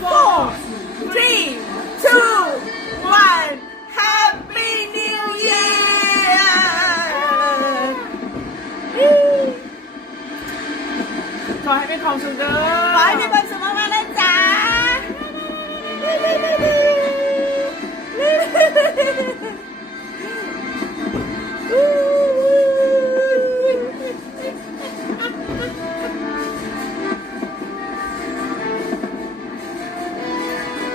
four three two one Happy New Year ขอให้มีความสุขเด้อขอให้มีความสุขมาก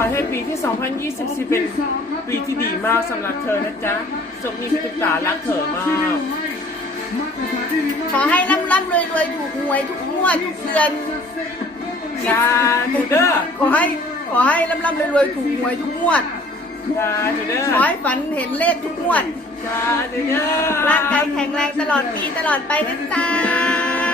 อให้ปีที่ 2024เป็นปีที่ดีมากสำหรับเธอนะจ๊ะสุขมีทุกตารักเธอมาก ขอให้ร่ำร่ำรวยรวยถูกหวยทุกงวดทุกเดือนสาธุเด้อขอให้ขอให้ร่ำร่ำรวยรวยถูกหวยทุกงวดสาธุเด้อขอให้ฝันเห็นเลขทุกงวดสาธุเด้อร่างกายแข็งแรงตลอดปีตลอดไปนะจ๊ะ